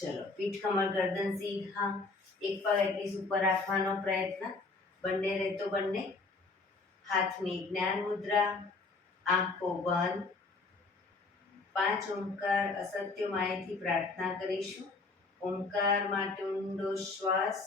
ચલો, પીઠ કમર ગરદન સીધા, એક પગ એટલીસ્ટ ઉપર રાખવાનો પ્રયત્ન, બંને રહેતો બંને. હાથની જ્ઞાન મુદ્રા, આંખો બંધ. 5 ઓમકાર અસત્ય માયથી પ્રાર્થના કરીશું. ઓમકાર માટે ઊંડો શ્વાસ.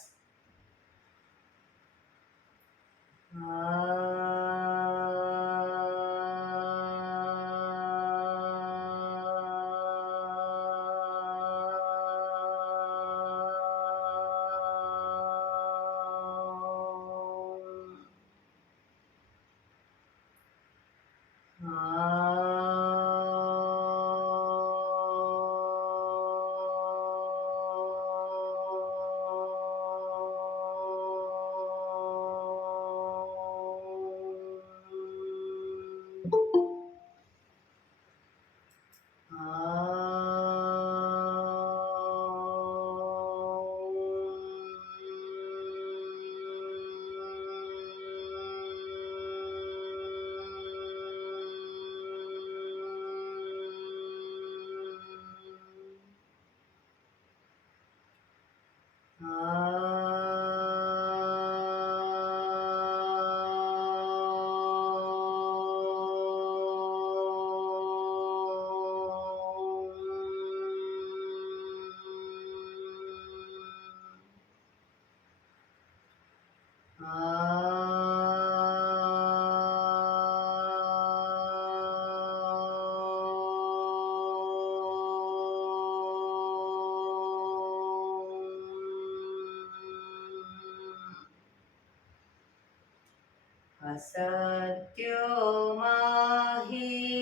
અસત્યો માહિથી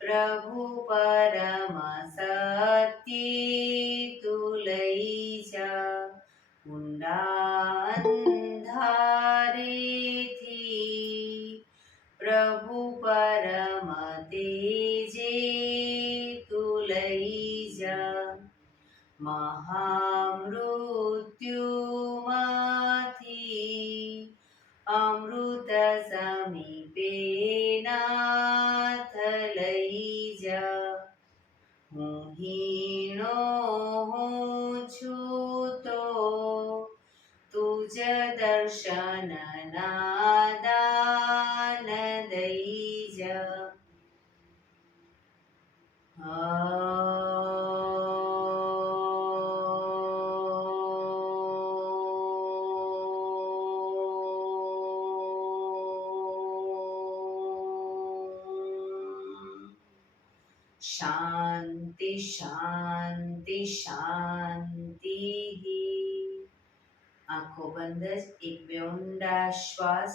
પ્રભુ પરમ સત્ય તું લઈ જા. ઊંડા અંધારેથી પ્રભુ પરમ તેજે તું લઈ જા. મહામૃત્યુમાંથી અમૃત સમીપે નાથ લઈ જા. હું હીણો હું છું તો તુજ દર્શન ના દાન દઈ જા. શાંતિ શાંતિ શાંતિ. આંખો બંધ જ એક બે ઊંડા શ્વાસ.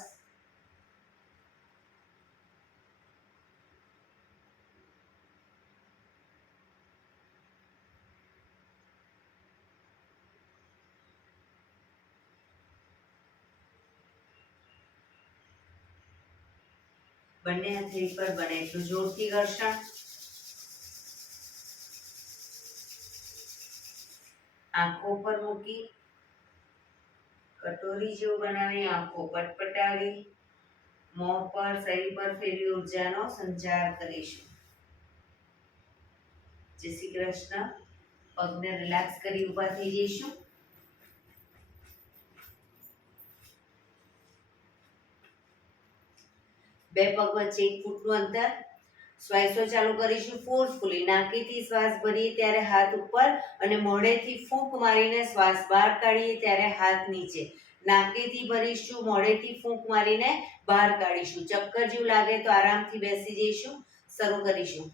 બંને હાથે પર બને એટલું જોરથી ઘર્ષણ. આંખો પર મૂકી કટોરી જેવું બનાવી આંખો પટપટાવી મોં પર શરીર પર ફેરવી ઉર્જાનો સંચાર કરીશું. જય શ્રી કૃષ્ણ. પગને રિલેક્સ કરી ઊભા થઈ જઈશું. બે પગ વચ્ચે 1 ફૂટનું અંતર. શ્વાસો ચાલુ કરીશું ફોર્સફુલી. નાકેથી શ્વાસ ભરીએ ત્યારે હાથ ઉપર અને મોઢેથી ફૂંક મારીને શ્વાસ બહાર કાઢીએ ત્યારે હાથ નીચે. નાકેથી ભરીશું, મોઢેથી ફૂંક મારીને બહાર કાઢીશું. ચક્કર જેવું લાગે તો આરામથી બેસી જઈશું. શરૂ કરીશું.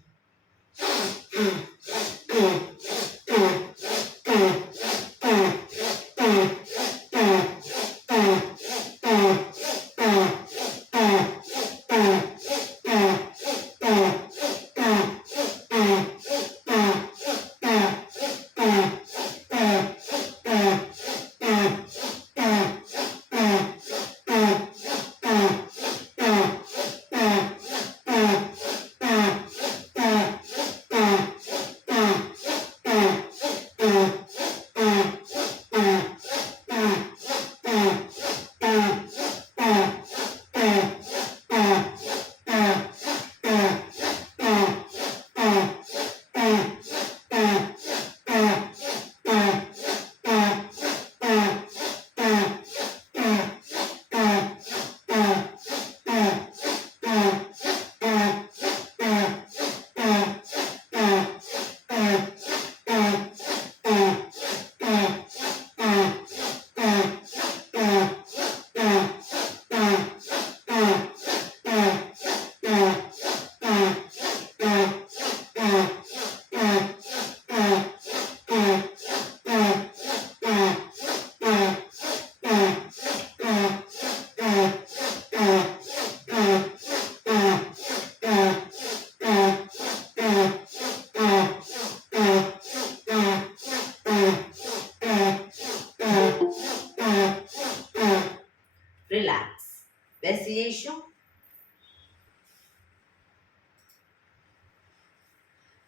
બેસી જઈશું.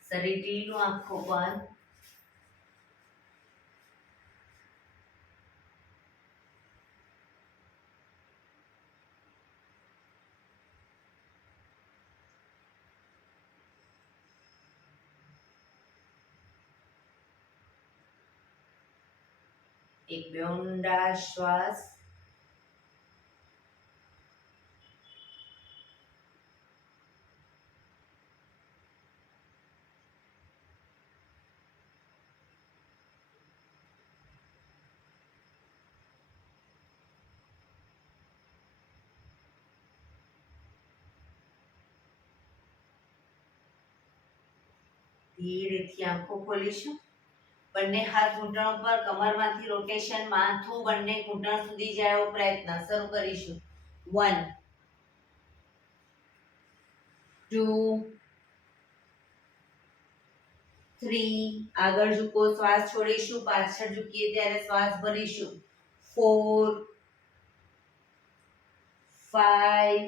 શરીર ઢીલું, આંખો બંધ. એક બે ઊંડા શ્વાસ. ધીરેથી આંખો ખોલીશું. બંને હાથ ઘૂંટણ પર, કમરમાંથી રોટેશન, માથું બંને ઘૂંટણ સુધી જાય એવો પ્રયત્ન. શરૂ કરીશું. 1 2 3. આગળ ઝૂકો, શ્વાસ છોડીશું. પાછળ ઝૂકીએ ત્યારે શ્વાસ ભરીશું. 4 5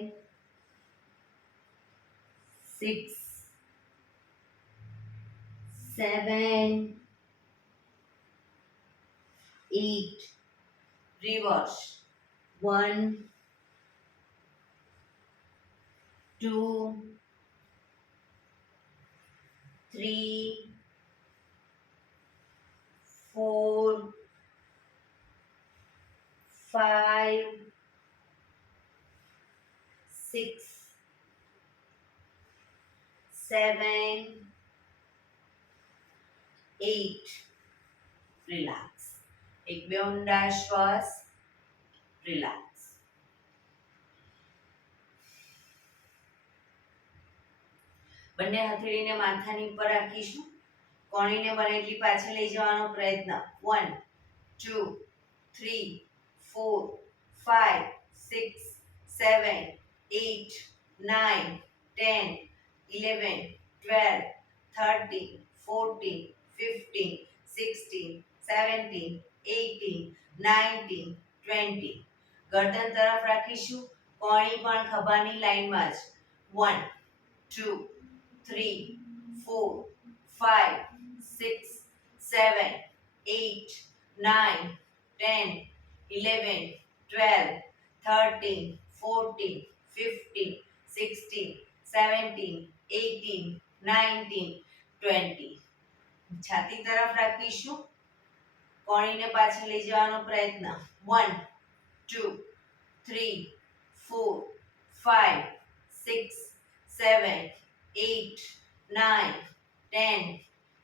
6 7 8. Reverse. 1 2 3 4 5 6 7 8. રિલેક્સ. એક બે ઊંડા શ્વાસ. રિલેક્સ. બંને હથેળીને માથાની ઉપર રાખીશું. કોણીને બને એટલી પાછળ લઈ જવાનો પ્રયત્ન. 1 2 3 4 5 6 7 8 9 10 11 12 13 14 15 16 17 18 19 20. ગરદન તરફ રાખીશું. કોણી પણ ખભાની લાઈનમાં જ. 1 2 3 4 5 6 7 8 9 10 11 12 13 14 15 16 17 18 19 20. છાતી તરફ રાખીશું. કોણીને પાછળ લઈ જવાનો પ્રયત્ન. 1 2 3 4 5 6 7 8 9 10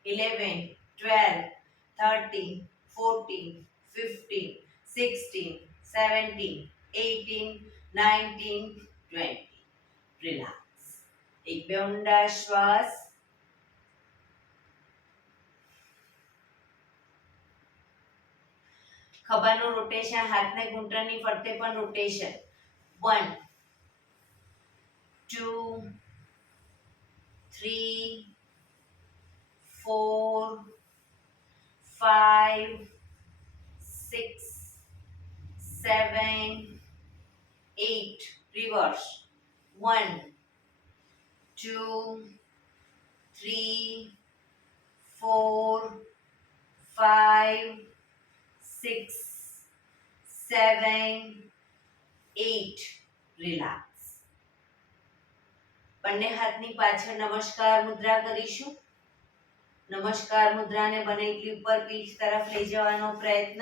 11 12 13 14 15 16 17 18 19 20. રિલેક્સ. એક બે ઊંડા શ્વાસ. ખભાનું રોટેશન, હાથને ઘૂંટણની ફરતે પણ રોટેશન. 1 2 3 4 5 6 7 8. Reverse. 1 2 3 4 5 6 7 8. રિલેક્સ. બંને હાથની પાછળ નમસ્કાર મુદ્રા કરીશું. નમસ્કાર મુદ્રાને બને એટલી ઉપર પીઠ તરફ લઈ જવાનો પ્રયત્ન.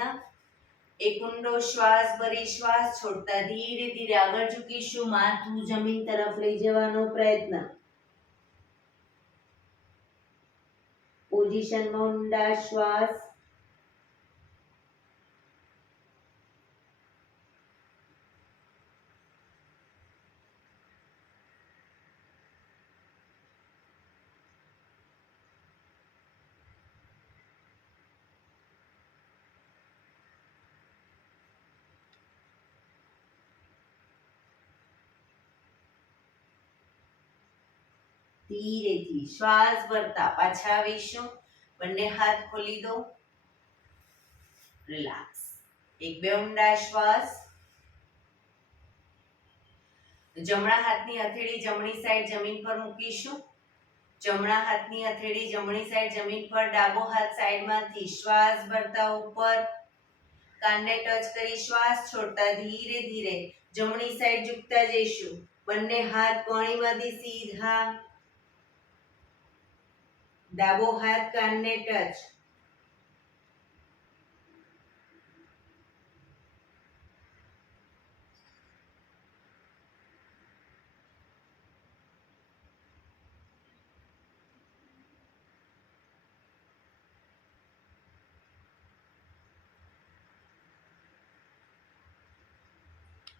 એક ઊંડો શ્વાસ ભરી શ્વાસ છોડતા ધીરે ધીરે આગળ ઝૂકીશું. માથું જમીન તરફ લઈ જવાનો પ્રયત્ન. પોઝિશનમાં ઊંડા શ્વાસ. ધીરેથી શ્વાસ ભરતા પાછા આવીશું. બંને હાથ ખોલી દો. રિલેક્સ. એક બે ઊંડા શ્વાસ. જમણા હાથની હથેળી જમણી સાઈડ જમીન પર મૂકીશું. જમણા હાથની હથેળી જમણી સાઈડ જમીન પર, ડાબો હાથ સાઈડમાંથી શ્વાસ ભરતા ઉપર, કાનને ટચ કરી શ્વાસ છોડતા ધીરે ધીરે જમણી સાઈડ ઝૂકતા જઈશું. બંને હાથ કોણીમાંથી સીધા, ડાબો હાથ કાનને ટચ.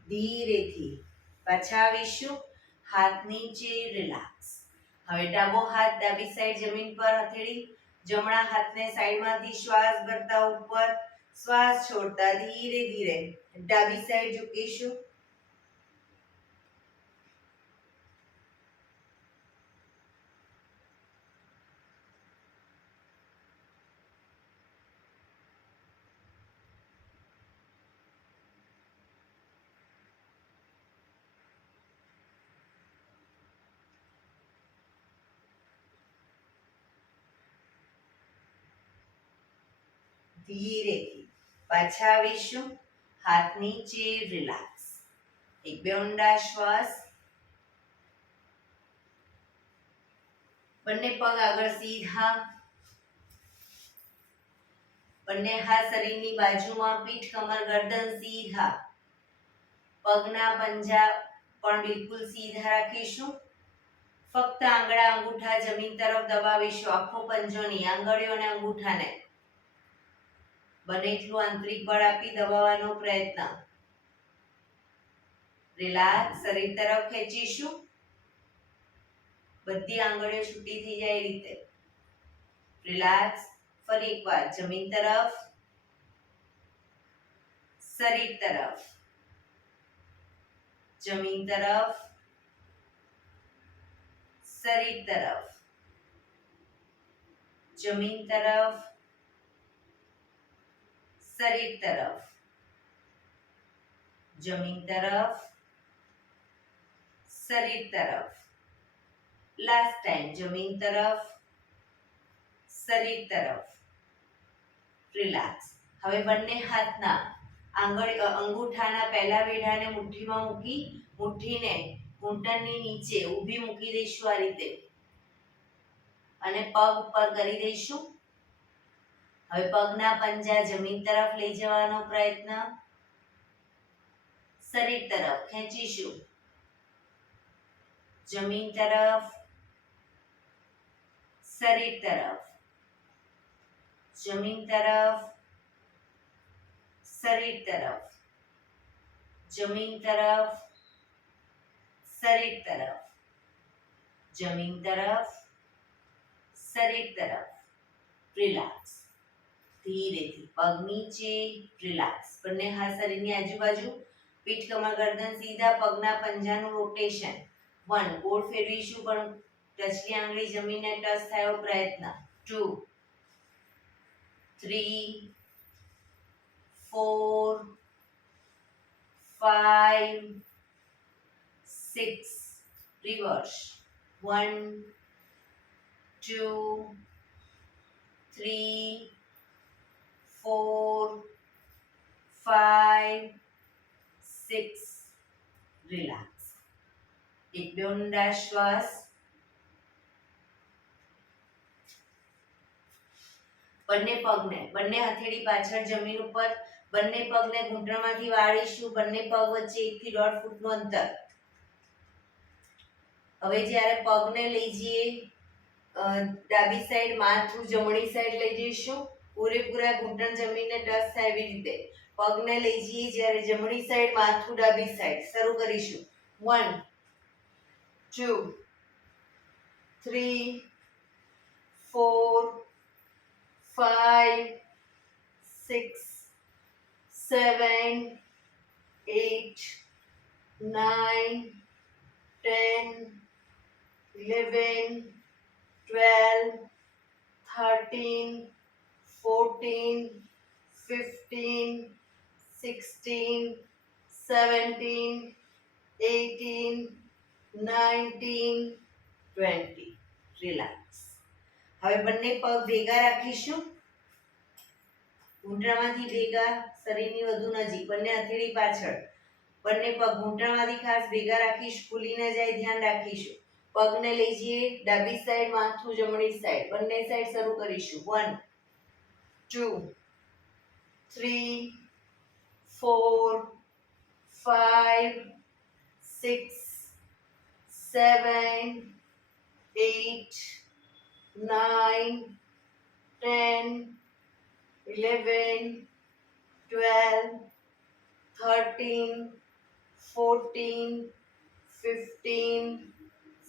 ધીરેથી પાછા આવીશું. હાથ નીચે, રિલેક્સ. હવે ડાબો હાથ ડાબી સાઈડ જમીન પર હથેળી, જમણા હાથને સાઈડમાંથી શ્વાસ ભરતા ઉપર, શ્વાસ છોડતા ધીરે ધીરે ડાબી સાઈડ ઝૂકીશું. ધીરેથી પાછા આવીશું. હાથ નીચે, રિલેક્સ. એક બે ઊંડા શ્વાસ. બંને પગ આગળ સીધા, બંને હાથ શરીરની બાજુમાં, પીઠ કમર ગરદન સીધા. પગના પંજા પણ બિલકુલ સીધા રાખીશું. ફક્ત આંગળા અંગૂઠા જમીન તરફ દબાવીશું. આખો પંજો નહીં, આંગળીઓ અને અંગૂઠાને બને એટલું આંતરિક બળ આપી દબાવવાનો પ્રયત્ન. રિલેક્સ. શરીર તરફ ખેંચીશું. બધી આંગળીઓ છૂટી થઈ જાય એ રીતે. રિલેક્સ. ફરી એકવાર જમીન તરફ, શરીર તરફ, જમીન તરફ, શરીર તરફ, જમીન તરફ, શરીર તરફ, જમીન તરફ, શરીર તરફ. લાસ્ટ ટાઈમ જમીન તરફ, શરીર તરફ. રિલેક્સ. હવે બંને હાથના અંગૂઠાના પહેલા વેઢાને મુઠ્ઠીમાં મૂકી, મુઠ્ઠીને ઘૂંટણની નીચે ઊભી મૂકી દઈશું આ રીતે, અને પગ ઉપર કરી દઈશું. હવે પગના પંજા જમીન તરફ લઈ જવાનો પ્રયત્ન. શરીર તરફ ખેંચીશું. જમીન તરફ, શરીર તરફ, જમીન તરફ, શરીર તરફ, જમીન તરફ, શરીર તરફ, જમીન તરફ, શરીર તરફ. રિલેક્સ. ધીરેથી પગ નીચે, રિલેક્સ. બંને હાથ શરીરની આજુબાજુ, પીઠ કમર ગરદન સીધા, પગના પંજાનું રોટેશન. 1 ગોળ ફેરવીશું પણ ટચલી આંગળી જમીનને ટચ થાય એવો પ્રયત્ન. 2 3 4 5 6 રિવર્સ. 1 2 3 4 5 6. રિલેક્સ. એક બે ઊંડા શ્વાસ. બંને પગને, બંને હથેળી પાછળ જમીન ઉપર, બંને પગને ઘૂંટણમાંથી વાળીશું. બંને પગ વચ્ચે 1 થી 1.5 ફૂટનું અંતર. હવે જ્યારે પગને લઈ જઈએ ડાબી સાઈડ, માથું જમણી સાઈડ લઈ જઈશું. પૂરેપૂરા ઘૂંટણ જમીનને ટચ થાય એવી રીતે પગને લઈ જઈએ. જ્યારે જમણી સાઈડ, માથું ડાબી સાઈડ. શરૂ કરીશું. 1 2 3 4 5 6 7 8 9 10 11 12 13 14 15 16 17 18, 19, 20. રિલેક્સ. હવે બંને પગ ભેગા રાખીશું. ઘૂંટણમાંથી ભેગા, શરીરની વધુ નજીક, બંને હથેળી પાછળ. બંને પગ ઘૂંટણમાંથી ખાસ ભેગા રાખીશું, ખુલી ન જાય, ધ્યાન રાખીશું. પગને લઈ જઈએ ડાબી સાઈડ, માથું જમણી સાઈડ, બંને સાઈડ શરૂ કરીશું. 1, 2, 3, 4, 5, 6, 7, 8, 9, 10, 11, 12, 13, 14, 15,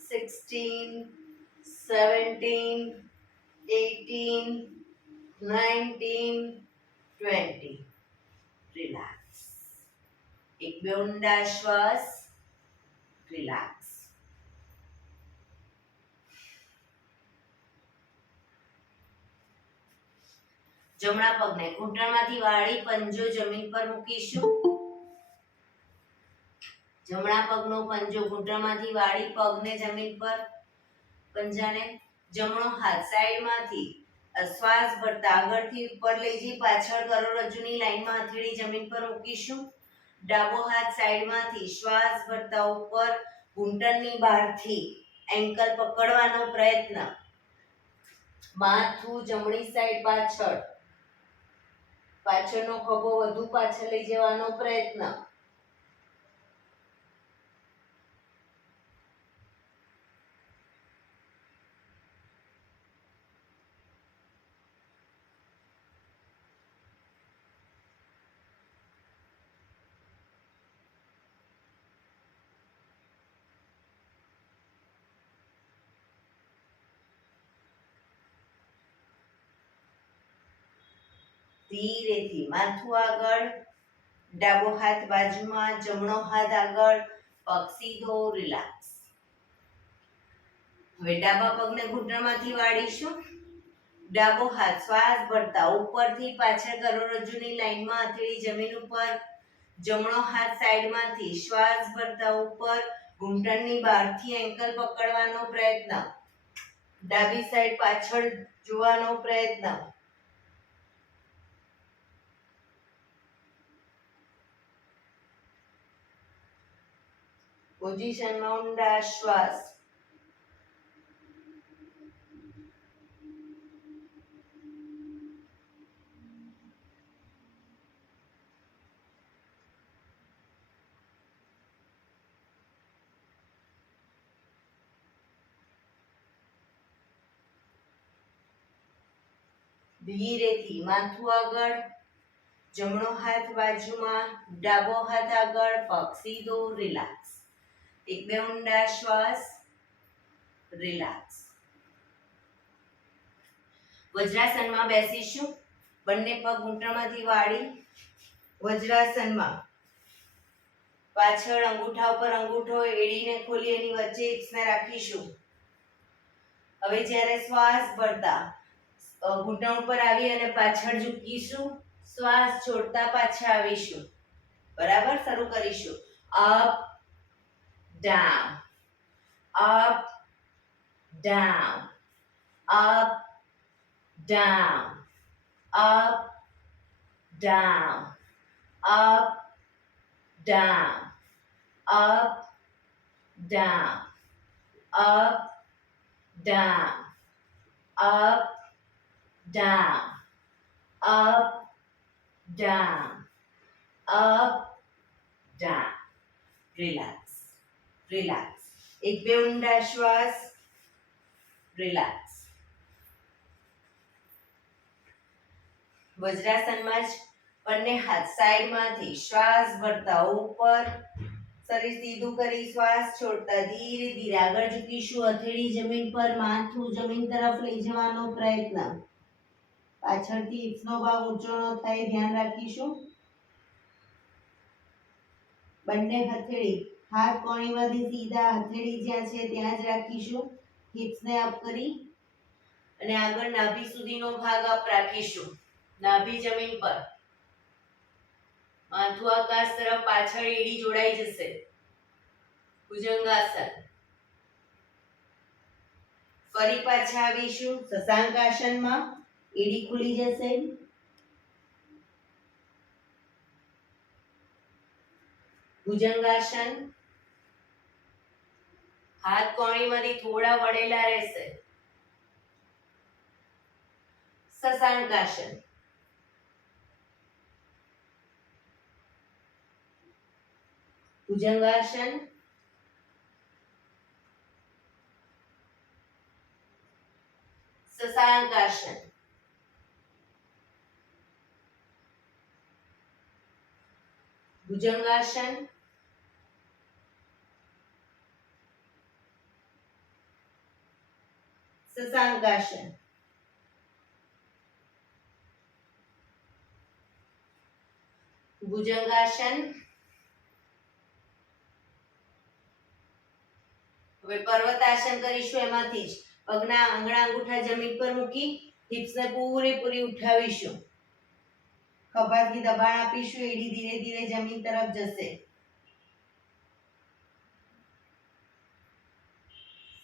16, 17, 18, 19, 20. રિલેક્સ. એક બે ઊંડા શ્વાસ. રિલેક્સ. જમણા પગને ઘૂંટણમાંથી વાળી પંજો જમીન પર મૂકીશું. જમણા પગનો પંજો ઘૂંટણમાંથી વાળી પગને જમીન પર, પંજાને જમણો હાથ સાઈડમાંથી શ્વાસ ભરતા આગળથી ઉપર લઈ જઈ પાછળ કરોડરજ્જુની લાઈનમાં હથેળી જમીન પર મૂકીશું. ડાબો હાથ સાઈડમાંથી શ્વાસ ભરતા ઉપર ઘૂંટણની બહારથી એન્કલ પકડવાનો પ્રયત્ન. માથું જમણી સાઈડ પાછળ, પાછળનો ખભો વધુ પાછળ લઈ જવાનો પ્રયત્ન. ધીરેથી માથું આગળ, ડાબો હાથ બાજુમાં, જમણો હાથ આગળ, પગ સીધો. રિલેક્સ. હવે ડાબા પગને ઘૂંટણમાંથી વાળીશું. ડાબો હાથ શ્વાસ ભરતા ઉપરથી પાછળ કરોડરજ્જુની લાઈનમાં હથેળી જમીન ઉપર. જમણો હાથ સાઈડમાંથી શ્વાસ ભરતા ઉપર ઘૂંટણની બહારથી એન્કલ પકડવાનો પ્રયત્ન. ડાબી સાઈડ પાછળ જોવાનો પ્રયત્ન. પોઝિશનમાં ઊંડા શ્વાસ. ધીરેથી માથું આગળ, જમણો હાથ બાજુમાં, ડાબો હાથ આગળ, પગ સીધો. રિલેક્સ. એક બે ઊંડા શ્વાસ. રિલેક્સ. વજ્રાસનમાં બેસીશું. બંને પગ ઘૂંટણમાંથી વાળી વજ્રાસનમાં. પાછળ અંગૂઠા ઉપર અંગૂઠો, એડીને ખોલી એની વચ્ચે હિપ્સને રાખીશું. હવે જ્યારે શ્વાસ ભરતા ઘૂંટણ ઉપર આવી અને પાછળ ઝૂકીશું. શ્વાસ છોડતા પાછા આવીશું. બરાબર, શરૂ કરીશું. Up down, up down, up down, up down, up down, up down, up down, up, down, up, down, up, down. Relax, relax. એક બે ઊંડા શ્વાસ. રિલેક્સ. વજ્રાસનમાં જ બંને હાથ સાઈડમાંથી શ્વાસ ભરતા ઉપર, શરીર સીધું કરી શ્વાસ છોડતા ધીરે ધીરે આગળ ઝૂકીશું. હથેળી જમીન પર, માથું જમીન તરફ લઈ જવાનો પ્રયત્ન. પાછળથી હિપ્સનો ભાગ ઊંચો ન થાય, ધ્યાન રાખીશું. બંને હથેળી હાથ કોણીમાંથી સીધા, હથેળી જ્યાં છે ત્યાં જ રાખીશું. હિપ્સને અપ કરી અને આગળ નાભી સુધીનો ભાગ અપ રાખીશું. નાભી જમીન પર, માથું આકાશ તરફ, પાછળ એડી જોડાઈ જશે. ભુજંગાસન. ફરી પાછા આવીશું શશાંકાસનમાં. એડી ખુલી જશે. ભુજંગાસન. હાથ કોણીમાંથી થોડા વળેલા રહેશે. શશાંકાસન. ભુજંગાસન. શશાંકાસન. ભુજંગાસન. શશાંકાસન. ભુજંગાસન. હવે પર્વતાસન કરીશું. એમાંથી જ પગના આંગળા અંગૂઠા જમીન પર મૂકી હિપ્સને પૂરેપૂરી ઉઠાવીશું. ખભાથી દબાણ આપીશું. એડી ધીરે ધીરે જમીન તરફ જશે.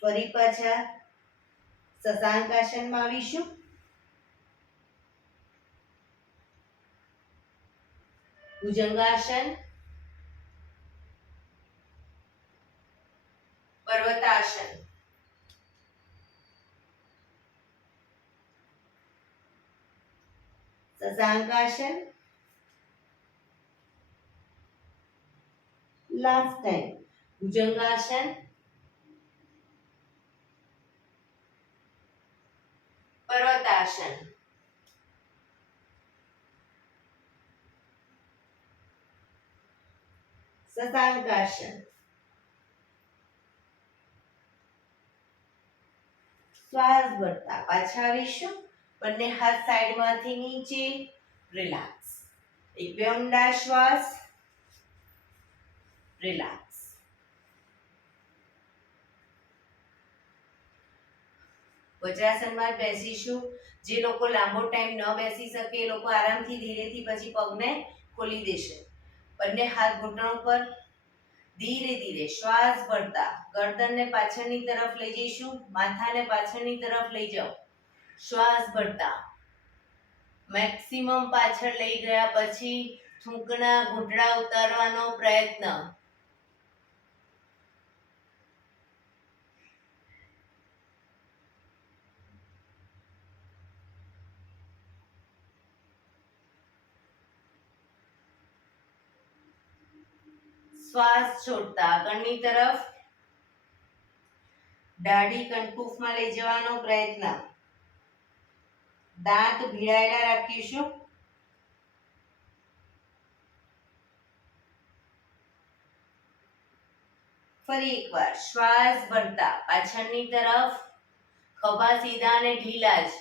ફરી પાછા શશાંકાસનમાં આવીશું. ભુજંગાસન. પર્વતાસન. શશાંકાસન. Last time Bhujangasana. પર્વતાસન. શશાંકાસન. શ્વાસ ભરતા પાછા આવીશું. બંને હાથ સાઈડમાંથી નીચે. રિલેક્સ. એક બે ઊંડા શ્વાસ. રિલેક્સ. વજ્રાસનમાં બેસીશું. જે લોકો લાંબો ટાઈમ ન બેસી શકે એ લોકો આરામથી ધીરેથી પછી પગને ખોલી દેશે. બંને હાથ ઘૂંટણો પર. ધીરે ધીરે શ્વાસ ભરતા ગરદનને પાછળની તરફ લઈ જઈશું. માથાને પાછળની તરફ લઈ જાઓ. શ્વાસ ભરતા મેક્સિમમ પાછળ લઈ ગયા પછી થૂંકના ઘૂંટડા ઉતારવાનો પ્રયત્ન. શ્વાસ છોડતા આગળની તરફ દાઢી કંઠપૂફમાં લઈ જવાનો પ્રયત્ન. દાંત ભીડાયેલા રાખીશું. ફરી એકવાર શ્વાસ ભરતા પાછળની તરફ. ખભા સીધા અને ઢીલા જ.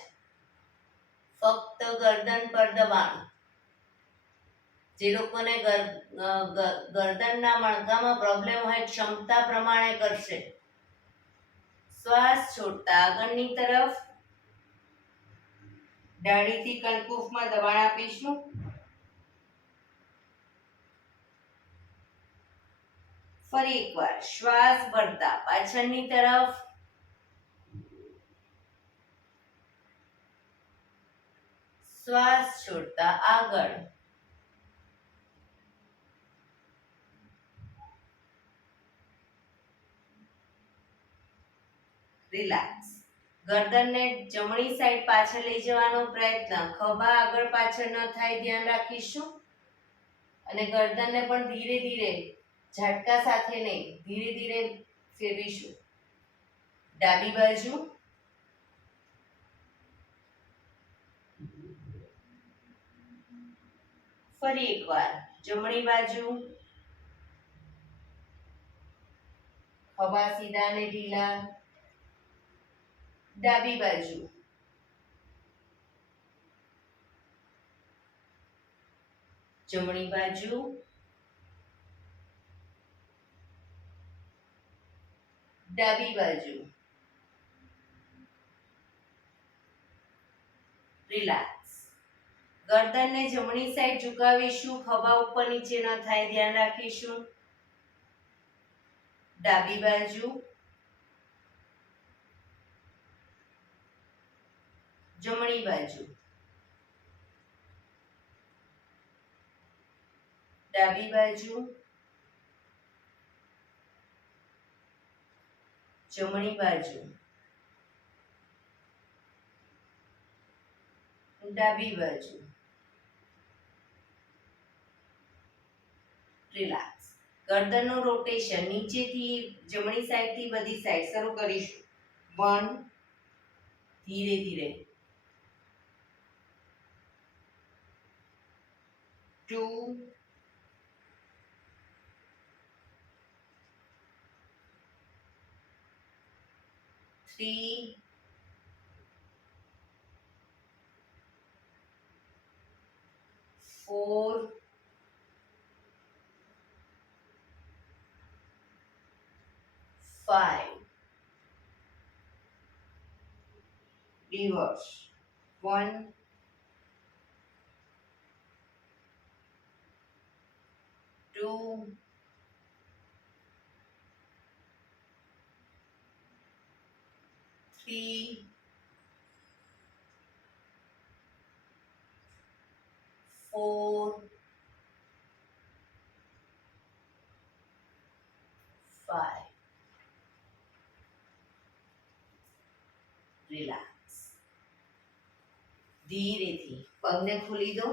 ફક્ત ગરદન પર દબાણ. જે લોકોને ગરદનના મણકામાં પ્રોબ્લેમ હોય ક્ષમતા પ્રમાણે કરશે. શ્વાસ છોડતા આગળની તરફ. દાઢીથી કંઠપૂફમાં દબાણ આપીશું. ફરી એકવાર શ્વાસ ભરતા પાછળની તરફ. શ્વાસ છોડતા આગળ. રિલેક્સ. ગરદનને જમણી સાઈડ પાછળ લઈ જવાનો પ્રયત્ન. ખભા આગળ પાછળ ન થાય ધ્યાન રાખીશું. અને ગરદનને પણ ધીરે ધીરે ઝટકા સાથે નહીં ધીરે ધીરે ફેરવીશું. ડાબી બાજુ. ફરી એકવાર જમણી બાજુ. ખભા સીધા અને ઢીલા. ડાબી બાજુ. જમણી બાજુ. ડાબી બાજુ. રિલેક્સ. ગરદનને જમણી સાઈડ ઝુકાવીશું. ખભા ઉપર નીચે ન થાય ધ્યાન રાખીશું. ડાબી બાજુ, જમણી બાજુ, ડાબી બાજુ, જમણી બાજુ, ડાબી બાજુ. રિલેક્સ. ગરદનનું રોટેશન નીચેથી જમણી સાઈડથી બધી સાઈડ શરૂ કરીશું. 1, ધીરે ધીરે, 2, 3, 4, 5. Reverse. 1, 2, 3, 4, 5. રિલેક્સ. ધીરેથી પગને ખોલી દો.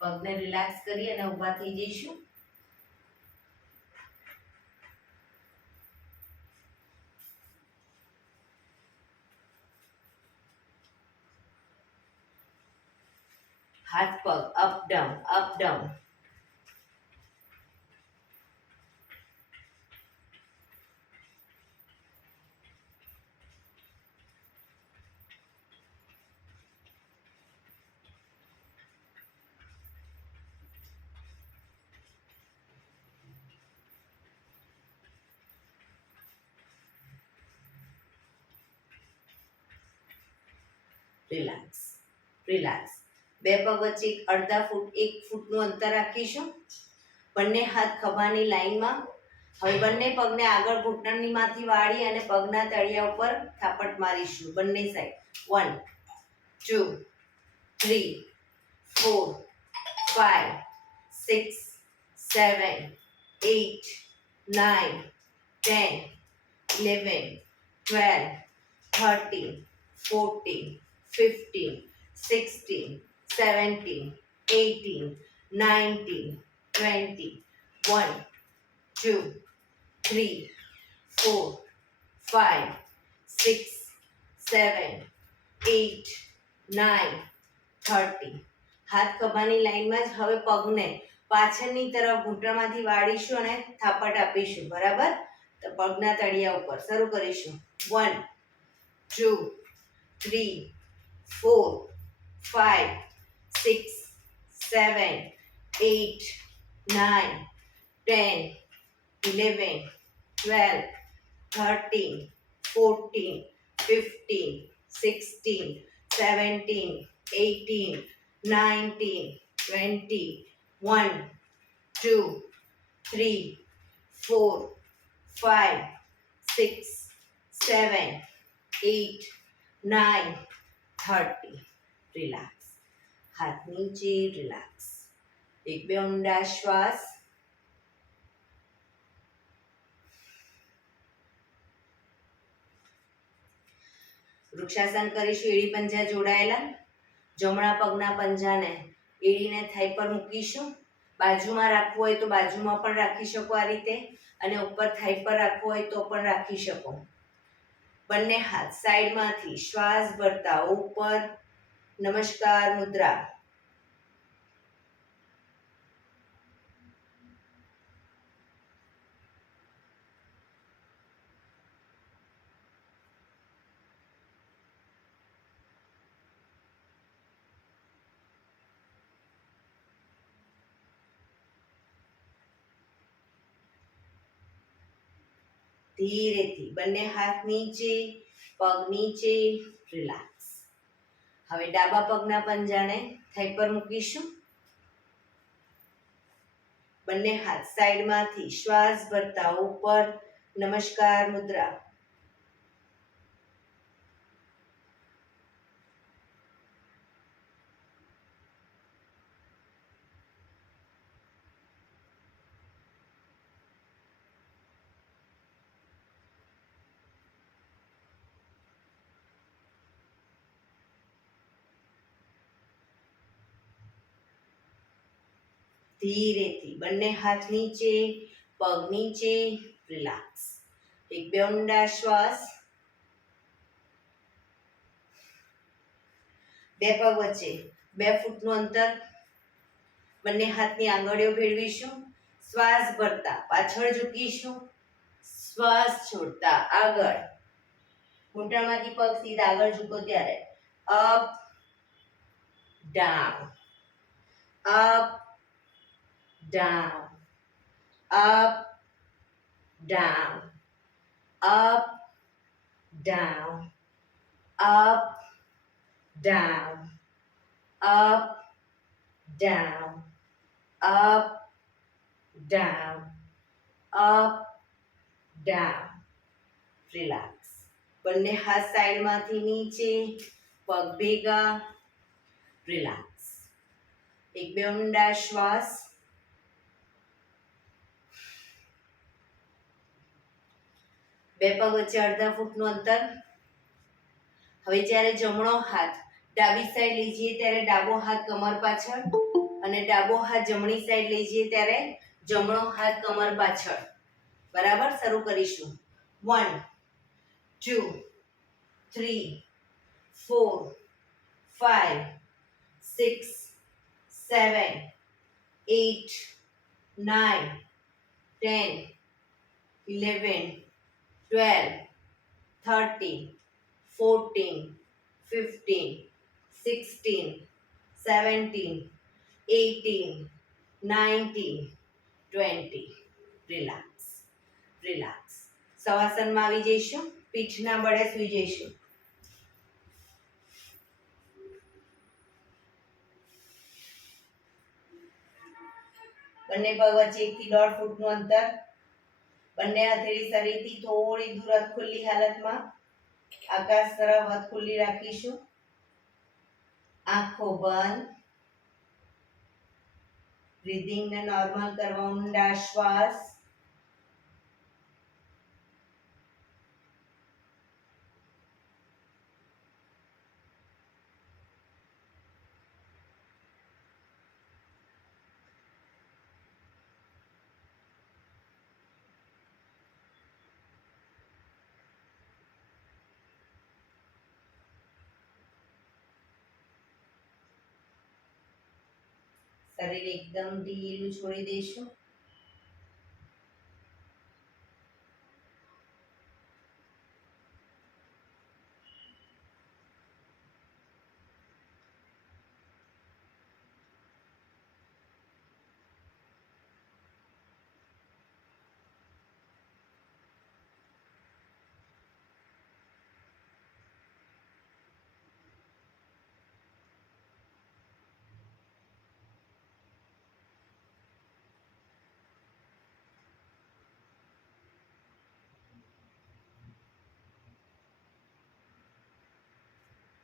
પગને રિલેક્સ કરી અને ઊભા થઈ જઈશું. હાથ પગ up down, up down. Relax, relax. બે પગ વચ્ચે અડધા ફૂટ 1 ફૂટનું અંતર રાખીશું. બંને હાથ ખભાની લાઈનમાં. હવે બંને પગને આગળ ઘૂંટણનીમાંથી વાળી અને પગના તળિયા ઉપર થાપટ મારીશું બંને સાઈડ. 1, 2, 3, 4, 5, 6, 7, 8, 9, 10, 11, 12, 13, 14, 15, 16, 17, 18, 19, 20, 1, 2, 3, 4, 5, 6, 7, 8, 9, 30. હાથ ખભાની લાઈનમાં જ. હવે પગને પાછળની તરફ ઘૂંટણમાંથી વાળીશું અને થાપટ આપીશું. બરાબર? તો પગના તળિયા ઉપર શરૂ કરીશું. 1, 2, 3, 4, 5, 6, 7, 8, 9, 10, 11, 12, 13, 14, 15, 16, 17, 18, 19, 20, 1, 2, 3, 4, 5, 6, 7, 8, 9, 30. રિલેક્સ. હાથ નીચે, રિલેક્સ. 1-2 ઊંડા શ્વાસ. વૃક્ષાસન કરીશું. એડી પંજા જોડાયેલા. જમણા પગના પંજાને એડીને થાઈ પર મૂકીશું. બાજુમાં રાખવું હોય તો બાજુમાં પણ રાખી શકો આ રીતે, અને ઉપર થાઈ પર રાખવું હોય તો પણ રાખી શકો. બંને હાથ સાઈડમાંથી શ્વાસ ભરતા ઉપર. નમસ્કાર મુદ્રા. ધીરેથી બંને હાથ નીચે, પગ નીચે. રિલેક્સ. હવે ડાબા પગના પંજાને થાઈ પર મૂકીશું. બંને હાથ સાઈડમાંથી શ્વાસ ભરતા ઉપર, નમસ્કાર મુદ્રા. ધીરેથી બંને હાથ નીચે, પગ નીચે, રિલેક્સ. એક બે ઊંડા શ્વાસ. બે પગ વચ્ચે 2 ફૂટનું અંતર. બંને હાથની આંગળીઓ ભેળવીશું. શ્વાસ ભરતા પાછળ ઝૂકીશું. શ્વાસ છોડતા આગળ. ઘૂંટણમાંથી પગ સીધા આગળ ઝૂકો ત્યારે up, down, up, down, up, down, up, down, up, down, up, down, up, down, up, down. Relax. બંને હાથ સાઈડમાંથી નીચે, પગ ભેગા. રિલેક્સ. એક બે ઊંડા શ્વાસ. બે પગ વચ્ચે અડધા ફૂટનું અંતર. હવે જ્યારે જમણો હાથ ડાબી સાઈડ લઈ જઈએ ત્યારે ડાબો હાથ કમર પાછળ અને ડાબો હાથ જમણી સાઈડ લઈ જઈએ ત્યારે જમણો હાથ કમર પાછળ. બરાબર, શરૂ કરીશું. 1 2 3 4 5 6 7 8 9 10 11 12 13 14 15 16 17 18 19 20. Relax, relax. શવાસનમાં આવી જઈશું. પીઠના બળે સૂઈ જઈશું. બંને પગ વચ્ચે 1 થી 1.5 ફૂટનું અંતર. બંને હથેળી શરીરથી થોડી દૂર હાથ ખુલ્લી હાલતમાં. આકાશ તરફ હાથ ખુલ્લી રાખીશું. આંખો બંધ. બ્રીધિંગને નોર્મલ કરવા ઊંડા શ્વાસ. શરીર એકદમ ઢીલું છોડી દઈશું.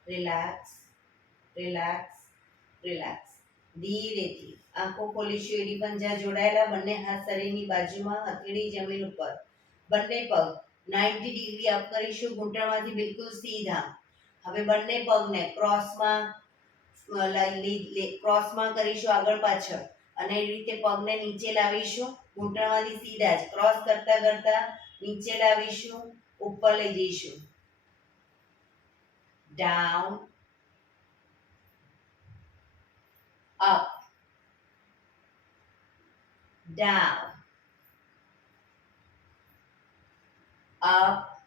Relax, relax, relax. ધીરેથી આંખો ખોલીશું. એડી પંજા જોડાયેલા. બંને હાથ શરીરની બાજુમાં, હથેળી જમીન ઉપર. બંને પગ 90 ડિગ્રી અપ કરીશું. ઘૂંટણમાંથી બિલકુલ સીધા. હવે બંને પગને ક્રોસમાં કરીશું, આગળ પાછળ. અને એ રીતે પગને નીચે લાવીશું. ઘૂંટણમાંથી સીધા જ ક્રોસ કરતા કરતા નીચે લાવીશું. ઉપર લઈ જઈશું. down, up, down, up,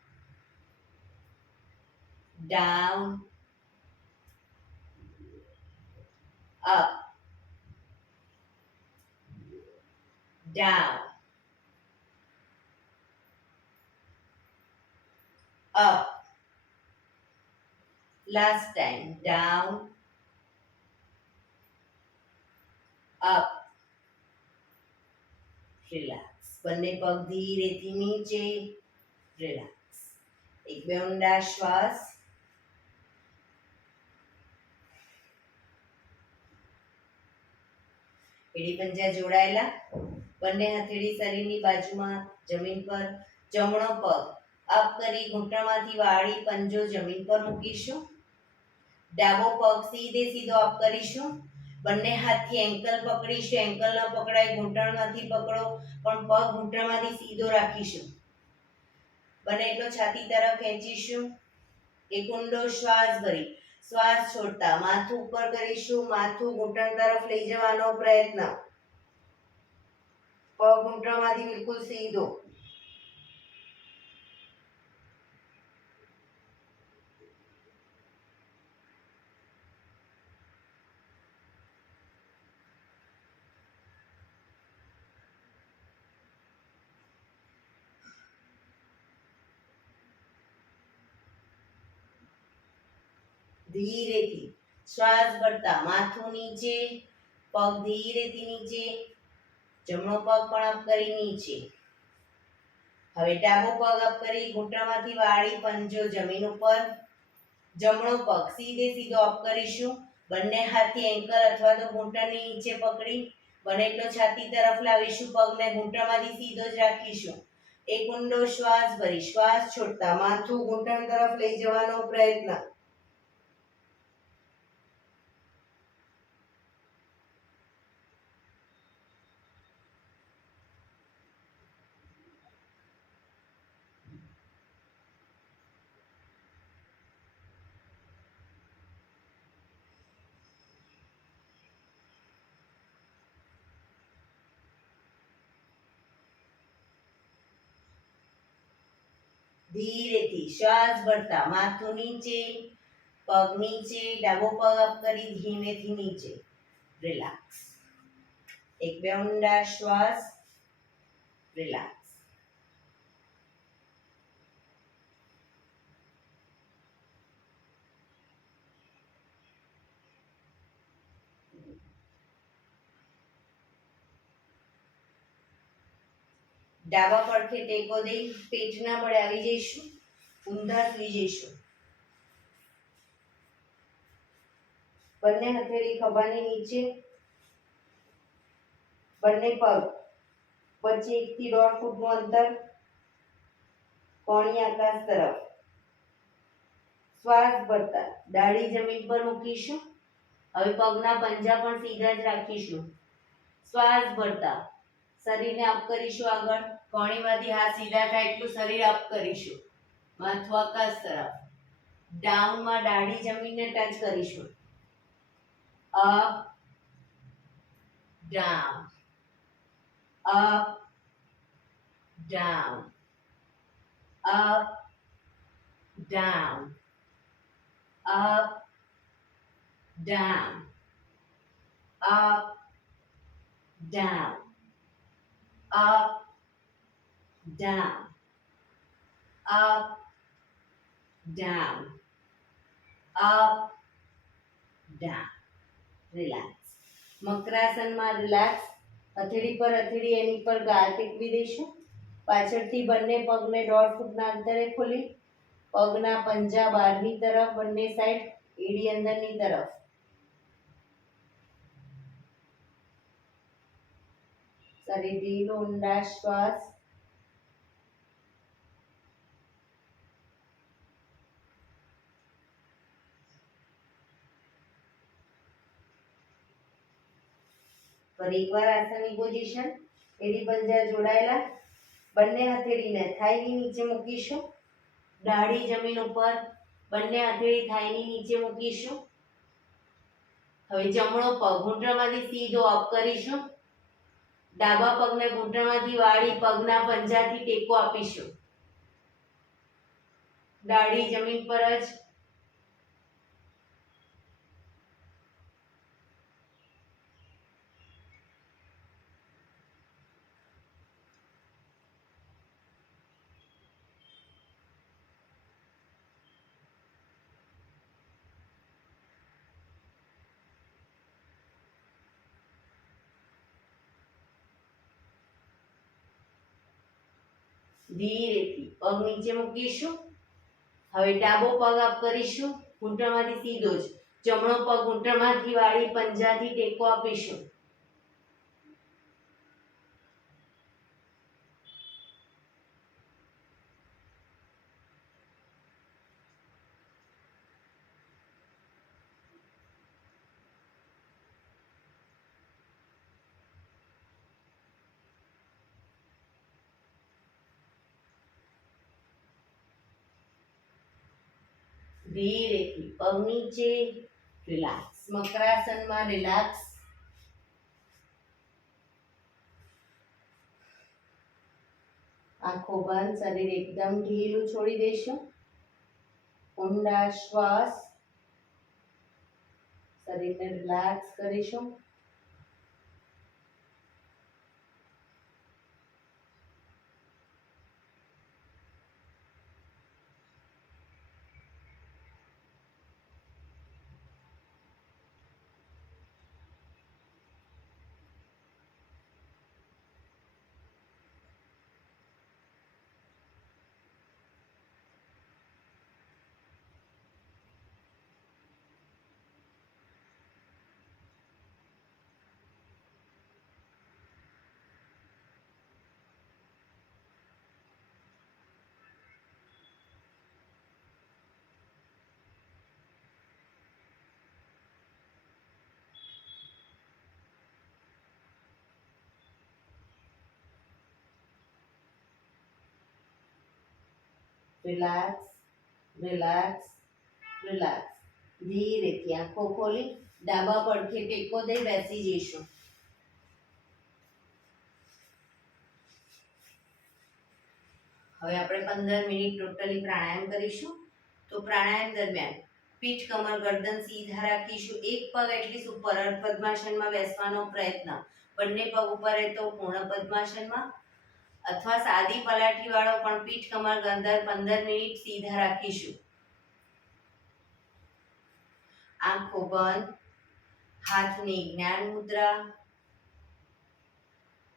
down, up, down, up. Last time. Down, up, relax. બંને પગ ધીરેથી નીચે, રિલેક્સ. એક બે ઊંડા શ્વાસ. એડી પંજા જોડાયેલા. બંને હથેળી શરીરની બાજુમાં જમીન પર. જમણો પગ અપ કરી ઘૂંટણમાંથી વાળી પંજો જમીન પર મૂકીશું. ડાબો પગ સીધે સીધો અપ કરીશું. બંને હાથથી એન્કલ પકડીશું. એન્કલ ન પકડાય, ઘૂંટણમાંથી પકડો, પણ પગ ઘૂંટણમાંથી સીધો રાખીશું. બને એટલો છાતી તરફ ખેંચીશું. એક ઊંડો શ્વાસ ભરી શ્વાસ છોડતા માથું ઉપર કરીશું. માથું ઘૂંટણ તરફ લઈ જવાનો પ્રયત્ન. પગ ઘૂંટણમાંથી બિલકુલ સીધો. ધીરેથી શ્વાસ ભરતા માથું નીચે, પગ ધીરેથી નીચે. જમણો પગ પણ અપ કરી નીચે. હવે ડાબો પગ અપ કરી ઘૂંટણમાંથી વાળી પંજો જમીન ઉપર. જમણો પગ સીધે સીધો અપ કરીશું. બંને હાથથી એન્કલ અથવા તો ઘૂંટણની નીચે પકડી બને એટલો છાતી તરફ લાવીશું. પગને ઘૂંટણમાંથી સીધો જ રાખીશું. એક ઊંડો શ્વાસ ભરી શ્વાસ છોડતા માથું ઘૂંટણ તરફ લઈ જવાનો પ્રયત્ન. ધીરેથી શ્વાસ ભરતા માથું નીચે, પગ નીચે. ડાબો પગ અપ કરી ધીમેથી નીચે, રિલેક્સ. એક બે ઊંડા શ્વાસ, રિલેક્સ. ડાબા પડખે ટેકો દઈ પેટના બળે આવી જઈશું. ઊંધા થઈ જઈશું. બંને હથેળી ખભાની નીચે. બંને પગ વચ્ચે 1 થી 1.5 ફૂટનું અંતર. કોણી આકાશ તરફ. શ્વાસ ભરતા દાઢી જમીન પર મૂકીશું. હવે પગના પંજા પણ સીધા જ રાખીશું. શ્વાસ ભરતા શરીરને અપ કરીશું. આગળ કોણીમાંથી હાથ સીધા થાય એટલું શરીર અપ કરીશું. માથું આકાશ તરફ. ડાઉનમાં દાઢી જમીનને ટચ કરીશું. Up, down, up, down, up, down, up, down, up, down, up, down, up, down, up, down. Relax. મકરાસનમાં રિલેક્સ. હથેળી પર હથેળી એની પર ગાલ ટેકવી દઈશું. પાછળથી બંને પગને 1.5 ફૂટના અંતરે ખોલી પગના પંજા બહારની તરફ, બંને સાઈડ, એડી અંદરની તરફ. શરીર ઢીલો, ઊંડા શ્વાસ. ફરી એકવાર આસનની પોઝિશન. એડી પંજા જોડાયેલા. બંને હથેળીને થાઈની નીચે મૂકીશું. દાઢી જમીન ઉપર. બંને હથેળી થાઈની નીચે મૂકીશું. હવે જમણો પગ ઘૂંટણમાંથી સીધો અપ કરીશું. ડાબા પગને ઘૂંટણમાંથી વાળી પગના પંજાથી ટેકો આપીશું. દાઢી જમીન પર જ. ધીરેથી પગ નીચે મૂકીશું. હવે ડાબો પગ અપ કરીશું, ઘૂંટણમાંથી સીધો જ. જમણો પગ ઘૂંટણમાંથી વાળી પંજાથી ટેકો આપીશું. ધીરેથી પગ નીચે, રિલેક્સ. મકરાસનમાં રિલેક્સ. આંખો બંધ, શરીર એકદમ ઢીલું છોડી દઈશું. ઊંડા શ્વાસ, શરીરને રિલેક્સ કરીશું. Relax, relax, relax. ધીરેથી આંખો ખોલી ડાબા પડખે ટેકો દઈ બેસી જઈશું. હવે આપણે 15 મિનિટ ટોટલી પ્રાણાયામ કરીશું. તો પ્રાણાયામ દરમિયાન પીઠ, કમર, ગરદન સીધા રાખીશું. એક પગ એટલીસ્ટ ઉપર અર્ધ પદ્માસનમાં બેસવાનો પ્રયત્ન. બંને પગ ઉપર રહે તો પૂર્ણ પદ્માસનમાં, અથવા સાદી પલાઠી વાળો પણ પીઠ, કમર, ગરદન 15 મિનિટ સીધા રાખીશું. આંખો બંધ, હાથની જ્ઞાન મુદ્રા,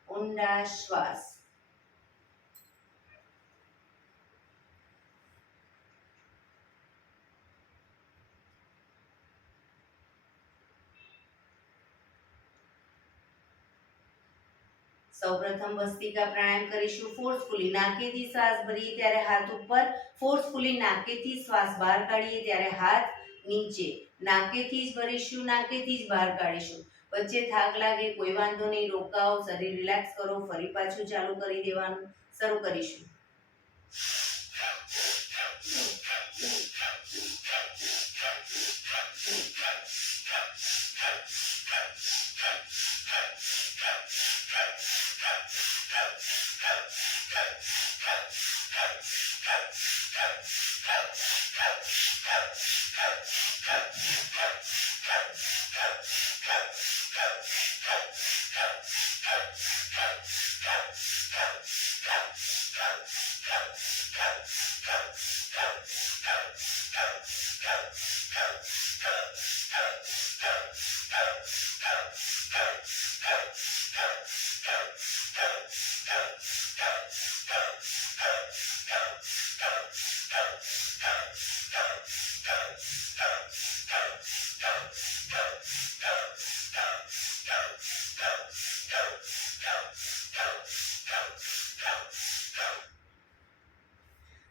ઊંડા શ્વાસ. સૌપ્રથમ ભસ્ત્રિકા પ્રાણાયામ કરીશું. ફોર્સફુલી નાકેથી શ્વાસ ભરીએ ત્યારે હાથ ઉપર, ફોર્સફુલી નાકેથી શ્વાસ બહાર કાઢીએ ત્યારે હાથ નીચે. નાકેથી જ ભરીશું, નાકેથી જ બહાર કાઢીશું. વચ્ચે થાક લાગે કોઈ વાંધો નહીં, રોકાઓ, શરીર રિલેક્સ કરો, ફરી પાછું ચાલુ કરી દેવાનું. શરૂ કરીશું.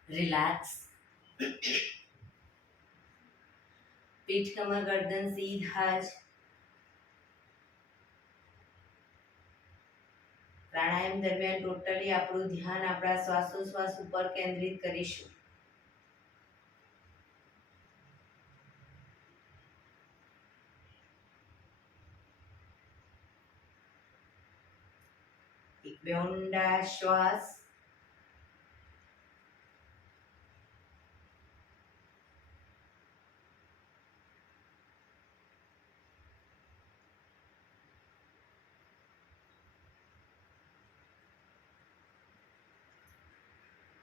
રિલેક્સ. પીઠ, કમર, ગરદન સીધા જ. પ્રાણાયામ દરમિયાન ટોટલી આપણું ધ્યાન આપણા શ્વાસોશ્વાસ ઉપર કેન્દ્રિત કરીશું. એક બે ઊંડા શ્વાસ.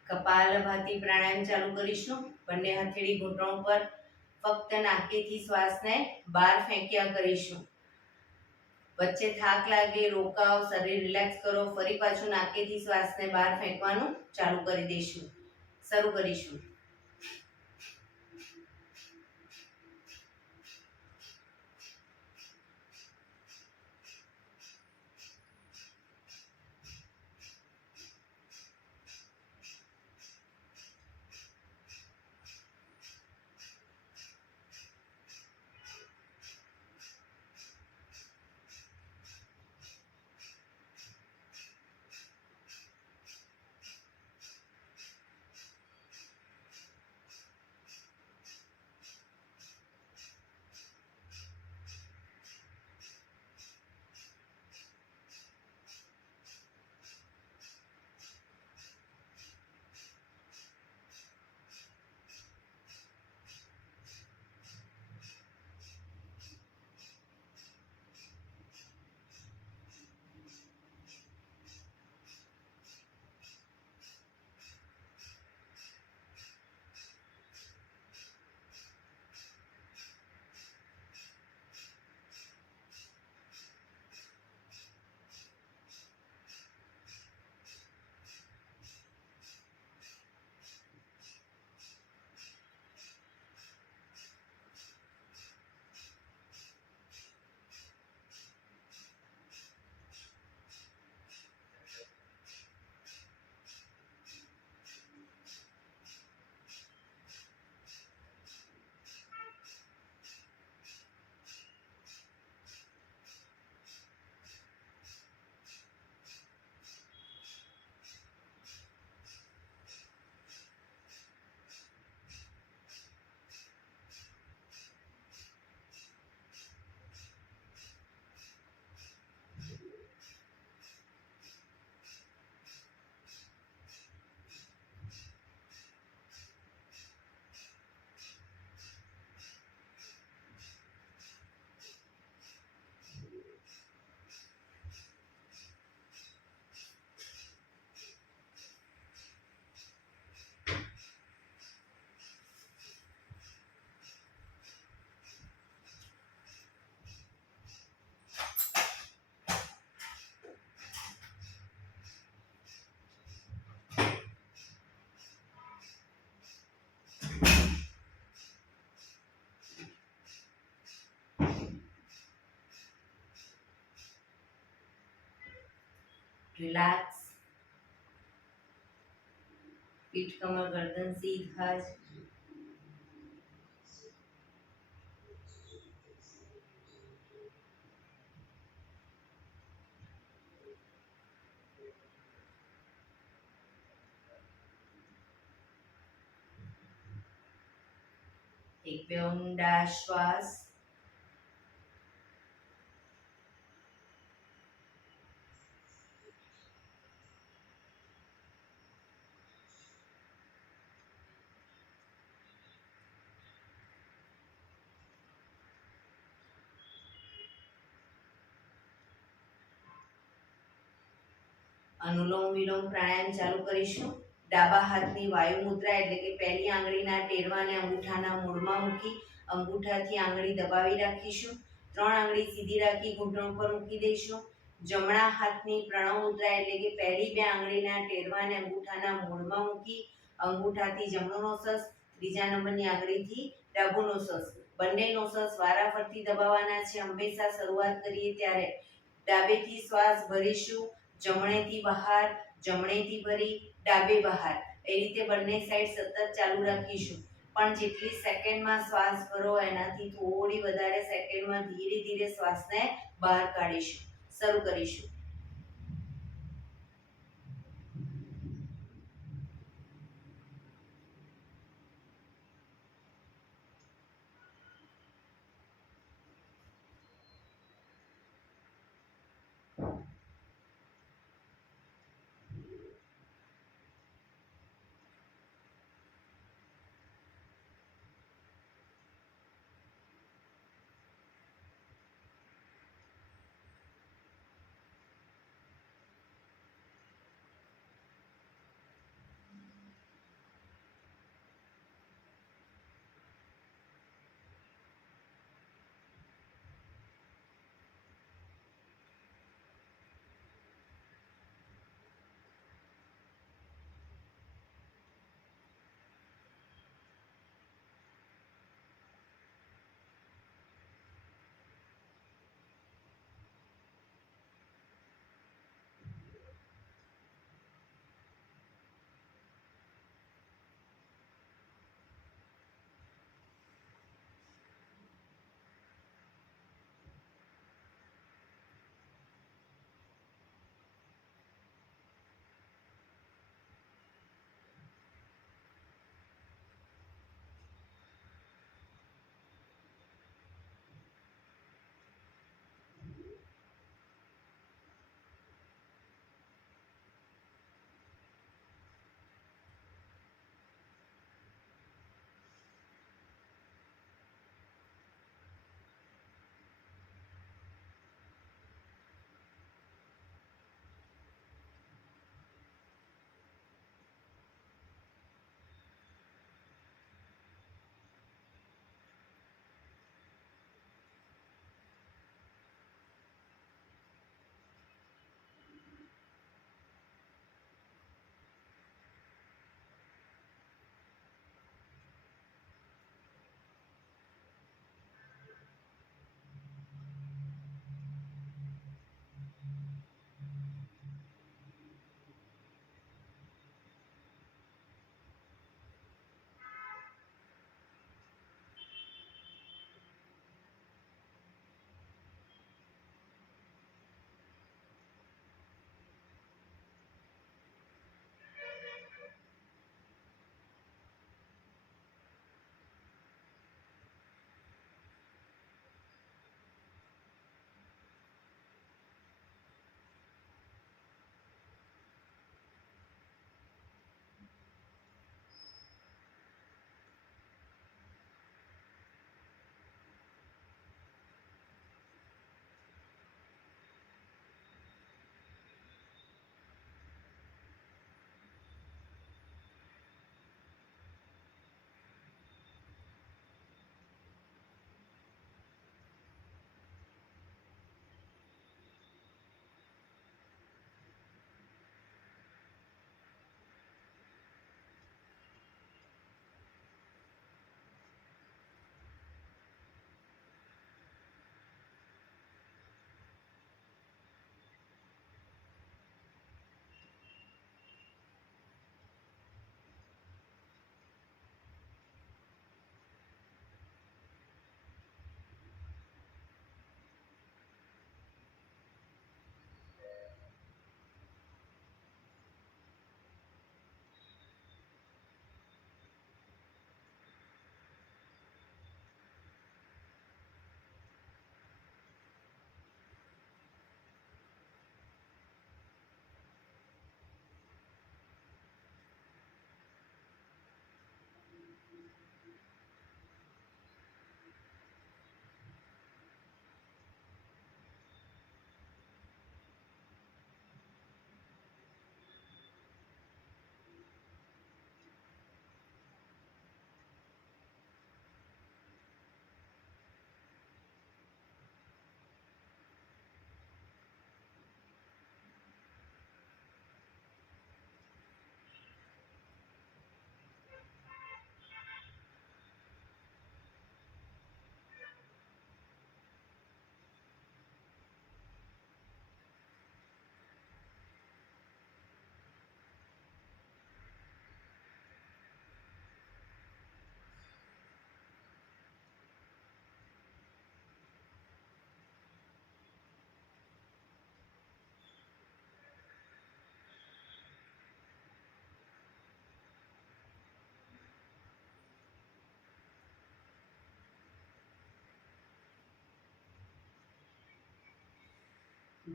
કપાલભાતિ પ્રાણાયામ ચાલુ કરીશું. બંને હથેળી ઘૂંટણ પર, ફક્ત નાકેથી શ્વાસને બહાર ફેંક્યા કરીશું. વચ્ચે થાક લાગે રોકાવ, શરીર રિલેક્સ કરો, ફરી પાછું નાકેથી શ્વાસને બહાર ફેંકવાનું ચાલુ કરી દઈશું. શરૂ કરીશું. રિલેક્સ. પીઠ કમર ગરદન સીધા જ. એક બે ઊંડા શ્વાસ. અનુલોમ વિલોમ પ્રાણાયામ ચાલુ કરીશું. ડાબા હાથની વાયુ મુદ્રા એટલે કે પહેલી આંગળીના ટેરવાને અંગૂઠાના મૂળમાં મૂકી અંગૂઠાથી આંગળી દબાવી રાખીશું. 3 આંગળી સીધી રાખી ઘૂંટણ પર મૂકી દઈશું. જમણા હાથની પ્રણવ મુદ્રા એટલે કે પહેલી 2 આંગળીના ટેરવાને અંગૂઠાના મૂળમાં મૂકી અંગૂઠાથી જમણો નોસસ, ત્રીજા નંબરની આંગળીથી ડાબો નોસસ, બંને નોસસ વારાફરતી દબાવવાના છે. હંમેશા શરૂઆત કરીએ ત્યારે ડાબેથી શ્વાસ ભરીશું, જમણેથી બહાર, જમણેથી ભરી, ડાબે બહાર. એ રીતે બંને સાઈડ સતત ચાલુ રાખીશું. પણ જેટલી સેકન્ડમાં શ્વાસ ભરો એનાથી થોડી વધારે સેકન્ડમાં ધીરે ધીરે શ્વાસને બહાર કાઢીશું. શરૂ કરીશું.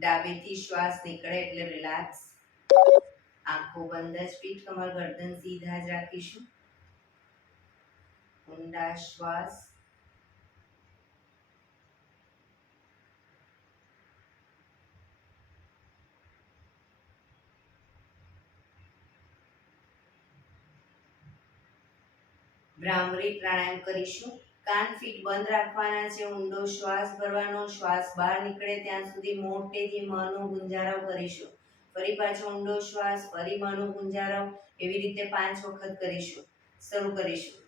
ડાબેથી શ્વાસ નીકળે એટલે રિલેક્સ. આંખો બંધ જ, પીઠ કમર ગરદન સીધા જ રાખીશું. ઊંડા શ્વાસ. ભ્રામરી પ્રાણાયામ કરીશું. કાન ફીટ બંધ રાખવાના છે. ઊંડો શ્વાસ ભરવાનો. શ્વાસ બહાર નીકળે ત્યાં સુધી મોટેથી મનો ગુંજારવ કરીશું. ફરી પાછો ઊંડો શ્વાસ, ફરી મનો ગુંજારવ. એવી રીતે 5 વખત કરીશું. શરૂ કરીશું.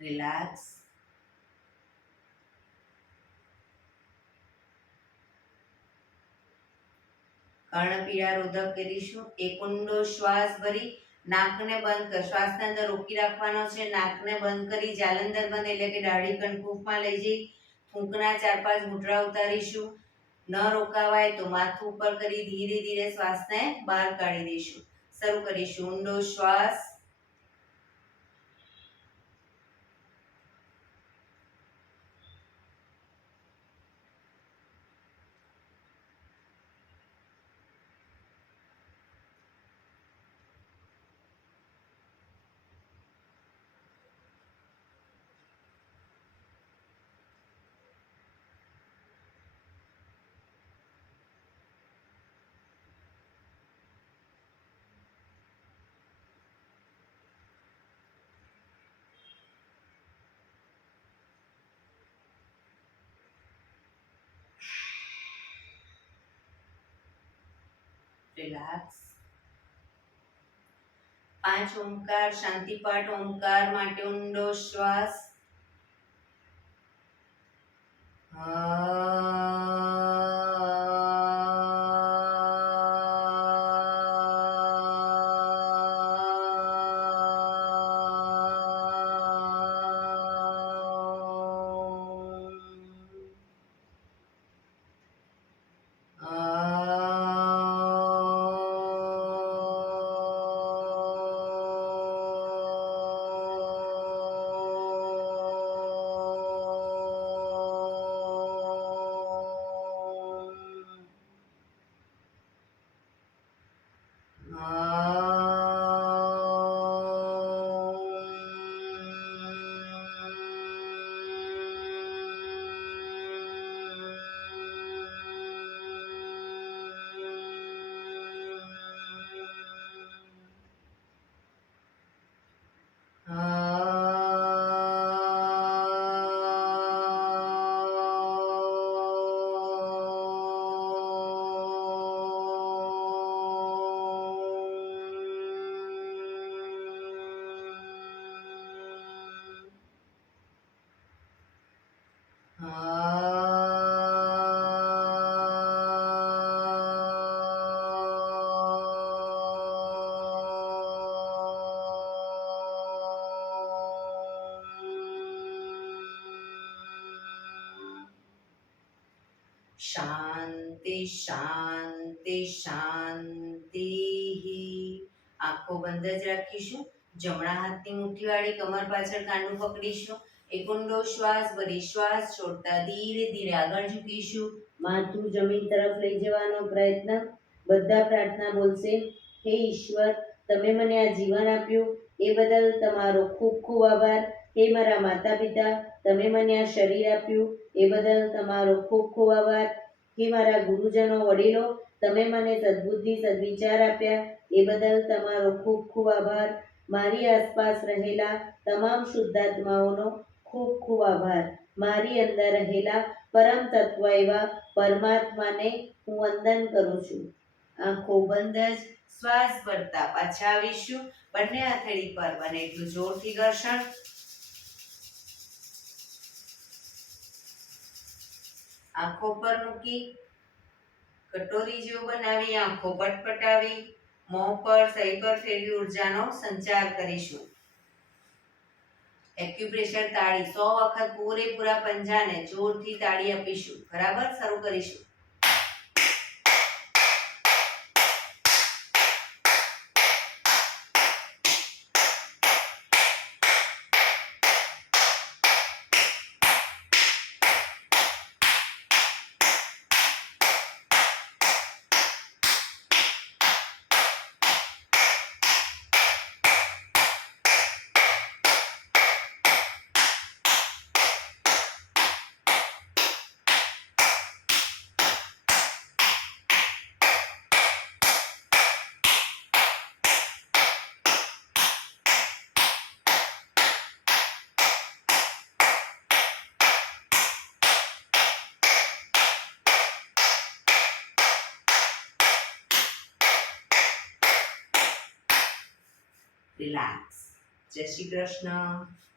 રિલેક્સ. કર્ણપીડા રોધક કરીશું. એક ઊંડો શ્વાસ ભરી નાકને બંધ કર. શ્વાસને અંદર રોકી રાખવાનો છે. નાકને બંધ કરી જાલંધર બંધ એટલે કે દાઢી કણકુફમાં લઈ જઈ ફૂંકના 4-5 ઘૂંટડા ઉતારીશું. ન રોકાવાય તો માથું ઉપર કરી ધીરે ધીરે શ્વાસને બહાર કાઢી દઈશું. શરૂ કરીશું. ઊંડો શ્વાસ. રિલેક્સ. 5 ઓમકાર શાંતિપાઠ. ઓમકાર માટે ઊંડો શ્વાસ. શાંતિ શાંતિ. આંખો બંધ જ રાખીશું. જમણા હાથની મુઠ્ઠીવાળી કમર પાછળ કાંડું પકડીશું. એક ઊંડો શ્વાસ ભરી શ્વાસ છોડતા ધીરે ધીરે આગળ ઝૂકીશું. માથું જમીન તરફ લઈ જવાનો પ્રયત્ન. બધા પ્રાર્થના બોલશે. હે ઈશ્વર, તમે મને આ જીવન આપ્યું એ બદલ તમારો ખૂબ ખૂબ આભાર. હે મારા માતા પિતા, તમે મને આ શરીર આપ્યું એ બદલ તમારો ખૂબ ખૂબ આભાર. હે મારા ગુરુજનો વડીલો, તમે મને સદ્બુદ્ધિ સદવિચાર આપ્યા એ બદલ તમારો ખૂબ ખૂબ આભાર. મારી આસપાસ રહેલા તમામ શુદ્ધાત્માઓનો ખૂબ ખૂબ આભાર. મારી અંદર રહેલા પરમ તત્વ એવા પરમાત્માને હું વંદન કરું છું. આંખો બંધ જ શ્વાસ ભરતા પાછા આવીશું. બંને હથેળી પર બને એટલું જોરથી ઘર્ષણ. આંખો પર મૂકી કટોરી જેવું બનાવી આંખો પટપટાવી મોં પર સહી પર ફેરવી ઉર્જાનો સંચાર કરીશું. એક્યુપ્રેશર તાળી 100 વખત પૂરેપૂરા પંજાને જોરથી તાળી આપીશું. બરાબર, શરૂ કરીશું. રિલેક્સ. જય શ્રી કૃષ્ણ.